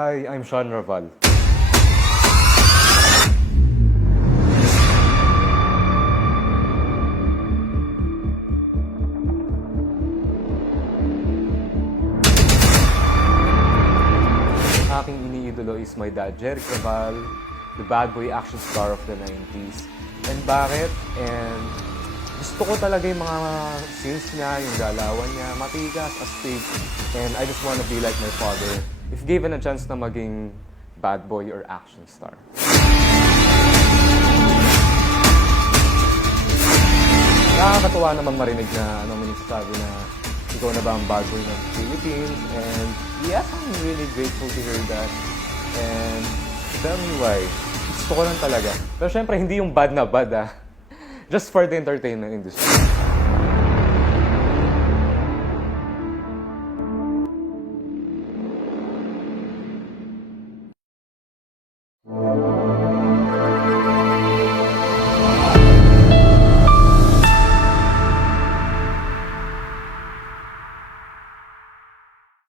Hi, I'm Sean Raval. Aking iniidolo is my dad, Jeric Raval, the bad boy action star of the 90s. And bakit? And gusto ko talaga yung mga scenes niya, yung galawan niya, matigas, astig. And I just wanna be like my father if given a chance na maging bad boy or action star. Nakakatuwa naman marinig na may nagsasabi na ikaw na ba ang bad boy ng Philippines? And yes, I'm really grateful to hear that. And tell me why. Gusto ko lang talaga. Pero syempre, hindi yung bad na bad Just for the entertainment industry.